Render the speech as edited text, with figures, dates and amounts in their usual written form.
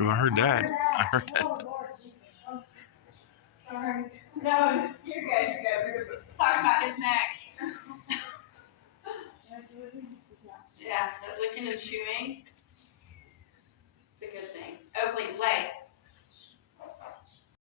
Oh, I heard that. I heard that. Oh, Lord Jesus. I'm sorry. No, you're good. You're good. We're talking about his neck. Yeah, that licking and chewing. It's a good thing. Oakley, lay.